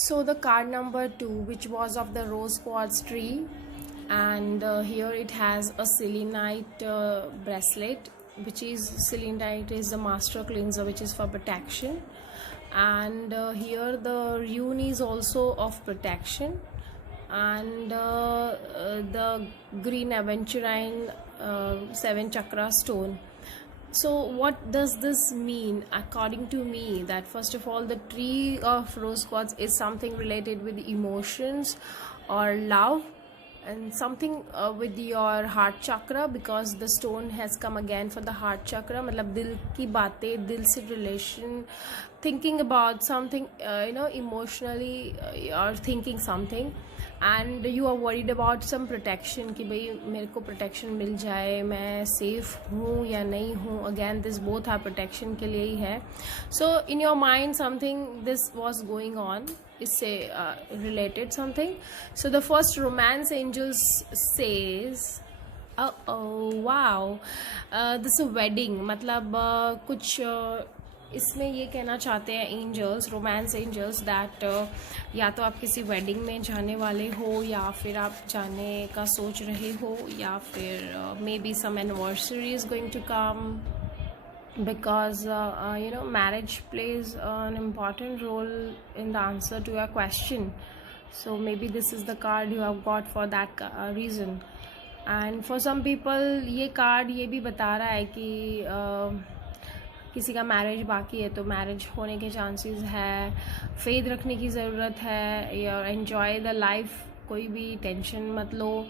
So the card number 2, which was of the rose quartz tree, and here it has a selenite bracelet, which is selenite is the master cleanser, which is for protection, and here the rune is also of protection, and the green aventurine 7 chakra stone. So what does this mean? According to me, that first of all, the tree of rose quartz is something related with emotions or love, and something with your heart chakra, because the stone has come again for the heart chakra. मतलब दिल की बातें, दिल से relation, thinking about something, emotionally, or thinking something, and you are worried about some protection कि भाई मेरे को protection मिल जाए, मैं safe हूँ या नहीं हूँ. Again, this both are protection के लिए ही है. So in your mind something this was going on, इससे related something. So the first romance angels says, oh wow, this is a wedding. मतलब कुछ इसमें ये कहना चाहते हैं एंजल्स, रोमांस एंजल्स, दैट या तो आप किसी वेडिंग में जाने वाले हो, या फिर आप जाने का सोच रहे हो, या फिर maybe some anniversary is going to come, because marriage plays an important role in the answer to your question. So maybe this is the card you have got for that reason. And for some people ये card ये भी बता रहा है कि किसी का marriage बाकी है तो मैरिज होने के चांसेस है, फेथ रखने की ज़रूरत है, या एन्जॉय द लाइफ, कोई भी टेंशन मत लो,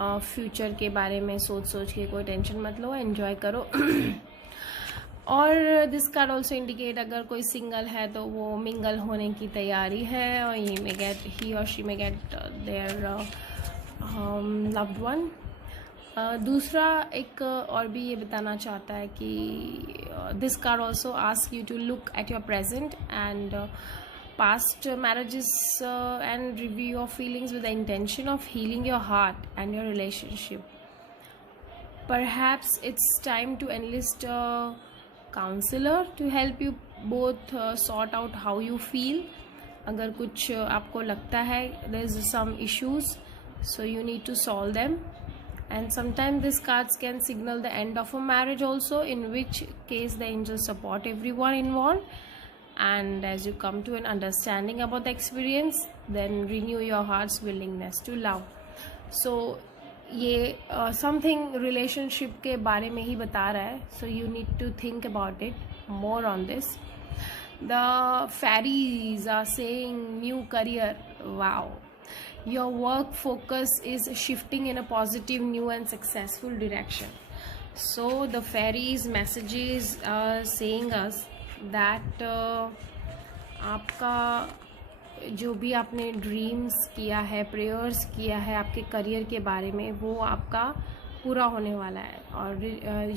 फ्यूचर के बारे में सोच के कोई टेंशन मत लो, एन्जॉय करो. और दिस कार्ड ऑल्सो इंडिकेट अगर कोई सिंगल है तो वो मिंगल होने की तैयारी है, और ही और शी में गेट देयर लव्ड वन. दूसरा एक और भी ये बताना चाहता है कि this card also ask you to look at your present and past marriages and review your feelings with the intention of healing your heart and your relationship. Perhaps it's time to enlist a counselor to help you both sort out how you feel. अगर कुछ आपको लगता है there is some issues, so you need to solve them. And sometimes these cards can signal the end of a marriage also, in which case the angels support everyone involved, and as you come to an understanding about the experience, then renew your heart's willingness to love. So ये something relationship के बारे में ही बता रहा है, so you need to think about it more on this. The fairies are saying new career. Wow. Your work focus is shifting in a positive, new and successful direction. So the fairies messages are saying us that आपका जो भी आपने dreams किया है, prayers किया है आपके career के बारे में, वो आपका पूरा होने वाला है, और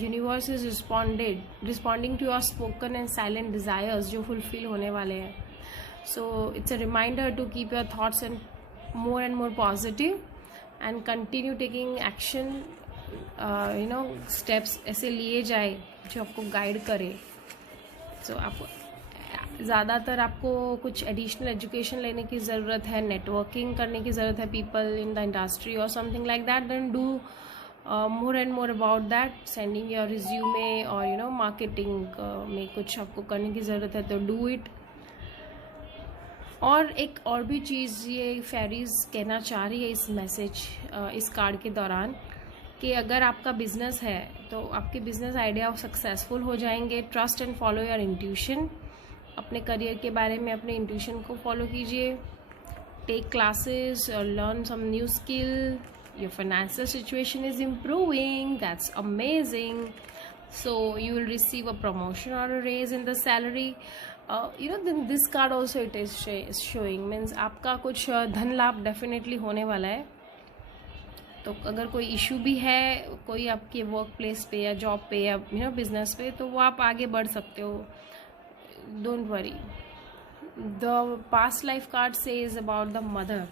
universe is responding to your spoken and silent desires जो फुलफिल होने वाले हैं. So it's a reminder to keep your thoughts and more positive and continue taking action. Steps ऐसे लिए जाए जो आपको गाइड करे. सो आपको ज़्यादातर आपको कुछ एडिशनल एजुकेशन लेने की ज़रूरत है, नेटवर्किंग करने की ज़रूरत है, पीपल इन द इंडस्ट्री और something like that, then do more and more about that. Sending your resume और मार्केटिंग में कुछ आपको करने की ज़रूरत है तो डू इट. और एक और भी चीज़ ये फेरीज कहना चाह रही है इस मैसेज, इस कार्ड के दौरान, कि अगर आपका बिजनेस है तो आपके बिजनेस आइडिया सक्सेसफुल हो जाएंगे. Trust and follow your intuition. अपने करियर के बारे में अपने इंट्यूशन को फॉलो कीजिए. टेक क्लासेस और learn some new skill. Your financial situation is improving. That's amazing. So you will receive a promotion or a raise in the salary. Then this card also it is showing means आपका कुछ धन लाभ definitely होने वाला है. तो अगर कोई इशू भी है कोई आपके वर्क प्लेस पे या जॉब पे या बिजनेस पे, तो वो आप आगे बढ़ सकते हो. Don't worry. The past life card says about the mother.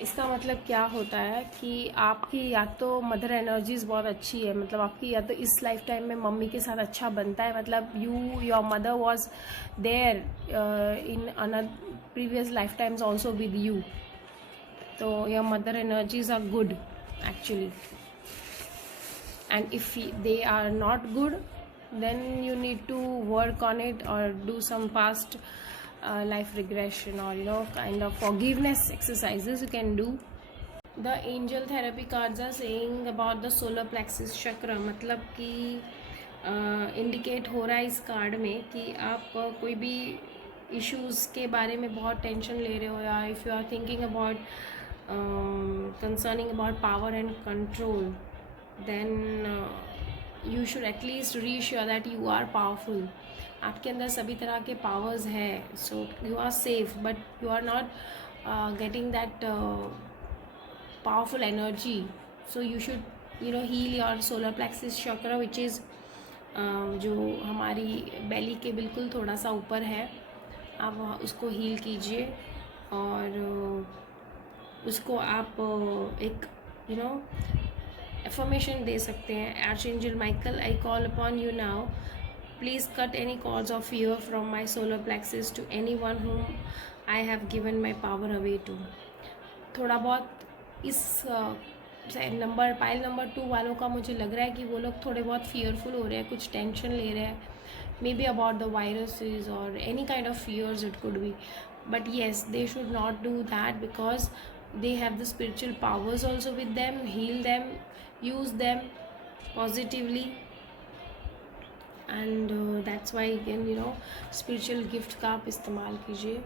इसका मतलब क्या होता है कि आपकी या तो मदर एनर्जीज बहुत अच्छी है, मतलब आपकी या तो इस लाइफ टाइम में मम्मी के साथ अच्छा बनता है, मतलब your mother was there in another previous life times also with you, तो your mother energies are good actually. And if they are not good, then you need to work on it or do some past life regression, or kind of forgiveness exercises you can do. The angel therapy cards are saying about the solar plexus chakra, मतलब कि indicate हो रहा है इस card में कि आप कोई भी इश्यूज़ के बारे में बहुत टेंशन ले रहे हो, या if you are thinking about concerning about power and control, then you should at least reassure that you are powerful. आपके अंदर सभी तरह के पावर्स है, so you are safe, but you are not getting that powerful energy. So you should heal your solar plexus chakra, which is जो हमारी बेली के बिल्कुल थोड़ा सा ऊपर है. आप उसको हील कीजिए और उसको आप एक एफर्मेशन दे सकते हैं. Archangel Michael, I call upon you now, please cut any cords of fear from my solar plexus to any one whom I have given my power away to. थोड़ा बहुत इस पाइल नंबर 2 वालों का मुझे लग रहा है कि वो लोग थोड़े बहुत फियरफुल हो रहे हैं, कुछ टेंशन ले रहे हैं, may be about the viruses और any kind of fears it could be. But yes, they should not do that because they have the spiritual powers also with them. Heal them, use them positively, and that's why again spiritual gift का आप इस्तेमाल कीजिए.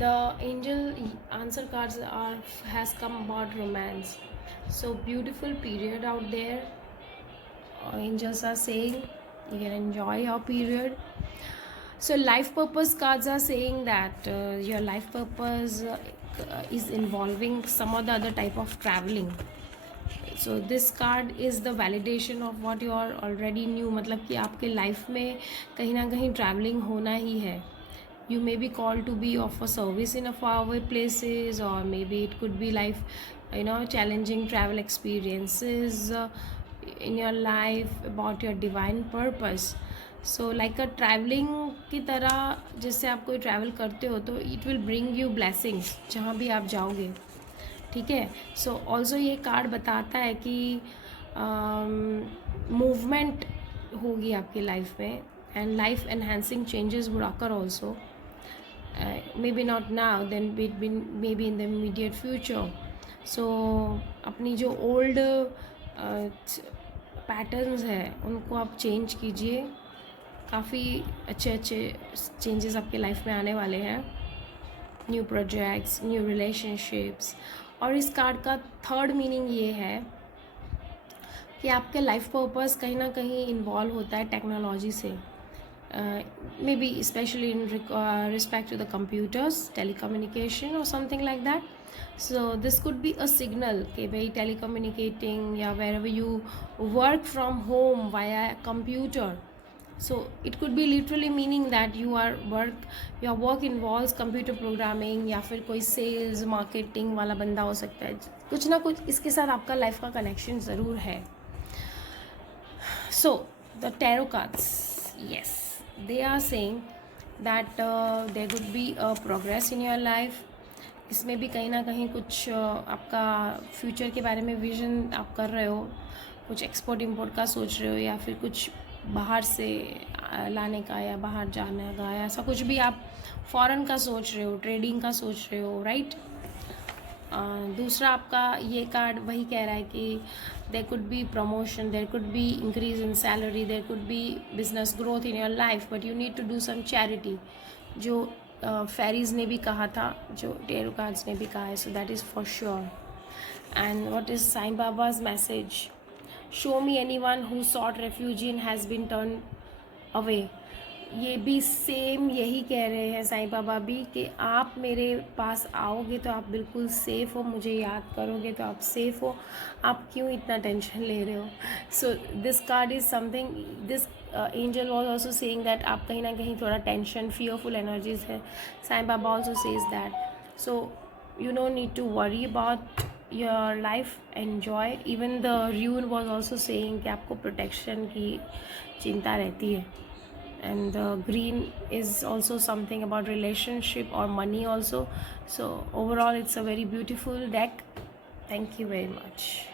The angel answer cards has come about romance, so beautiful period out there. Angels are saying you can enjoy your period. So life purpose cards are saying that your life purpose is involving some or the other type of traveling. So this card is the validation of what you are already knew, मतलब कि आपके life में कहीं ना कहीं travelling होना ही है. You may be called to be of a service in a faraway places, or maybe it could be life, challenging travel experiences in your life about your divine purpose. So like a travelling की तरह, जिससे आप कोई travel करते हो तो it will bring you blessings जहाँ भी आप जाओगे. ठीक है. सो ऑल्सो ये कार्ड बताता है कि मूवमेंट होगी आपकी लाइफ में, and life enhancing changes would occur also, may be not now, then may be in the immediate future. So अपनी जो ओल्ड पैटर्न्स हैं उनको आप चेंज कीजिए. काफ़ी अच्छे चेंजेस आपके लाइफ में आने वाले हैं, न्यू प्रोजेक्ट्स, न्यू रिलेशनशिप्स. और इस कार्ड का थर्ड मीनिंग ये है कि आपके लाइफ पर्पस कहीं ना कहीं इन्वॉल्व होता है टेक्नोलॉजी से, may be specially in respect to the computers, telecommunication और something like that. So this could be a signal कि भाई टेलीकम्युनिकेटिंग या where you work from home via computer. So it could be literally meaning that your work involves computer programming, या फिर कोई sales marketing वाला बंदा हो सकता है. कुछ ना कुछ इसके साथ आपका लाइफ का कनेक्शन ज़रूर है. So the tarot cards, yes, they are saying that there could be a progress in your life. इसमें भी कहीं ना कहीं कुछ आपका फ्यूचर के बारे में विजन आप कर रहे हो, कुछ एक्सपोर्ट इम्पोर्ट का सोच रहे हो, या फिर कुछ बाहर से लाने का या बाहर जाने का, या ऐसा कुछ भी आप फॉरेन का सोच रहे हो, ट्रेडिंग का सोच रहे हो, राइट. दूसरा आपका ये कार्ड वही कह रहा है कि there could be promotion, there could be increase in salary, there could be business growth in your life, but you need to do some charity, जो फेरीज ने भी कहा था, जो टेरो कार्ड्स ने भी कहा है. So that is for sure. And what is Sai Baba's message? Show me anyone who sought refugee and has been turn away. ये भी सेम यही कह रहे हैं साईं बाबा भी कि आप मेरे पास आओगे तो आप बिल्कुल सेफ़ हो, मुझे याद करोगे तो आप सेफ़ हो, आप क्यों इतना टेंशन ले रहे हो. So this card is something, this angel was also saying that आप कहीं ना कहीं थोड़ा टेंशन, फियरफुल एनर्जीज है. Sai Baba also says that. So you don't need to worry about your life, enjoy. Even the Rune was also saying कि आपको protection की चिंता रहती है. And the green is also something about relationship or money also. So overall it's a very beautiful deck. Thank you very much.